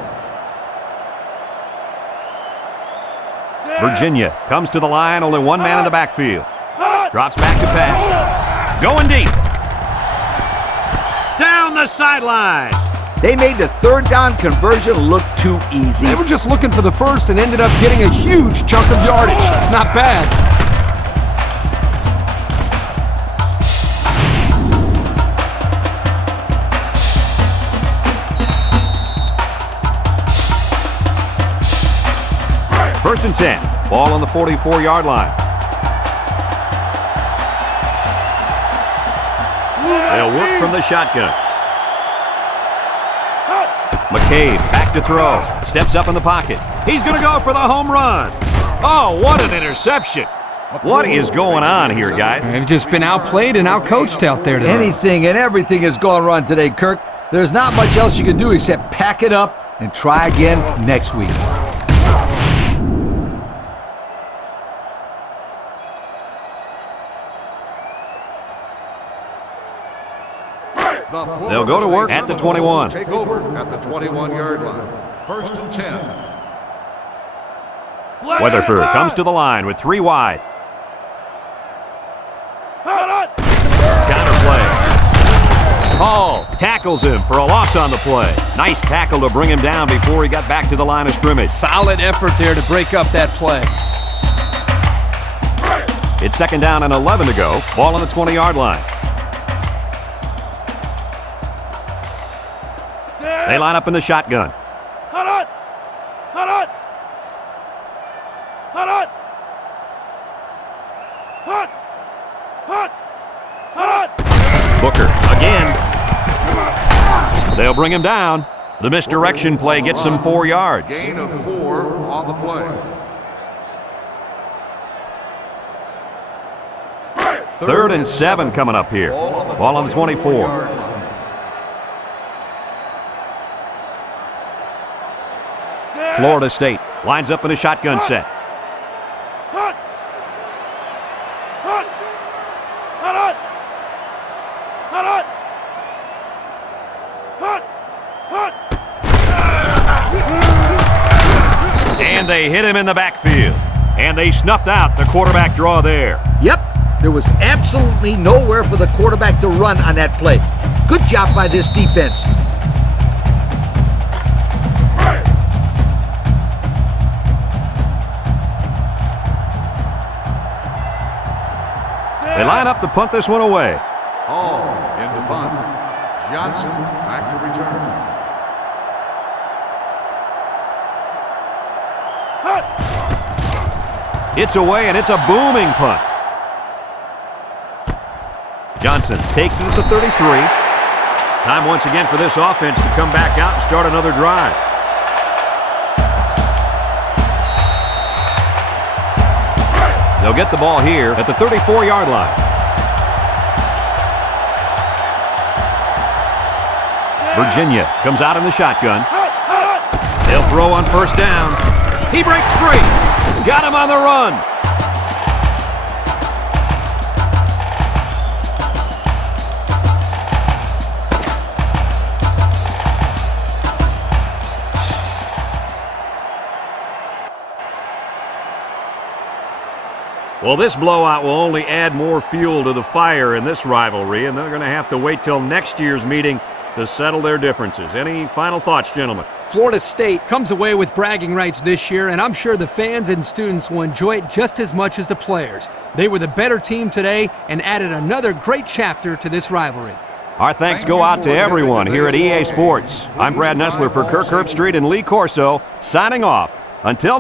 Virginia comes to the line. Only one man in the backfield. Drops back to pass. Going deep. Down the sideline. They made the third down conversion look too easy. They were just looking for the first and ended up getting a huge chunk of yardage. It's not bad. First and 10. Ball on the 44-yard line. They'll work from the shotgun. McCabe back to throw. Steps up in the pocket. He's going to go for the home run. Oh, what an interception. What is going on here, guys? They've just been outplayed and outcoached out there today. Anything and everything has gone wrong today, Kirk. There's not much else you can do except pack it up and try again next week. They'll go to work at the 21. Take over at the 21-yard line. 1st and 10. Weatherford comes to the line with 3 wide. Counter play. Hall tackles him for a loss on the play. Nice tackle to bring him down before he got back to the line of scrimmage. Solid effort there to break up that play. It's 2nd down and 11 to go. Ball on the 20-yard line. They line up in the shotgun. Booker again. They'll bring him down. The misdirection play gets him 4 yards. Gain of 4 on the play. 3rd and 7 coming up here. Ball on the 24. Florida State lines up in a shotgun set. And they hit him in the backfield. And they snuffed out the quarterback draw there. Yep, there was absolutely nowhere for the quarterback to run on that play. Good job by this defense. They line up to punt this one away. Hall into punt. Johnson back to return. It's away, and it's a booming punt. Johnson takes it at the 33. Time once again for this offense to come back out and start another drive. They'll get the ball here at the 34-yard line. Virginia comes out in the shotgun. They'll throw on 1st down. He breaks free. Got him on the run. Well, this blowout will only add more fuel to the fire in this rivalry, and they're going to have to wait till next year's meeting to settle their differences. Any final thoughts, gentlemen? Florida State comes away with bragging rights this year, and I'm sure the fans and students will enjoy it just as much as the players. They were the better team today and added another great chapter to this rivalry. Our thanks go out to everyone here at EA Sports. I'm Brad Nessler for Kirk Herbstreit and Lee Corso, signing off. Until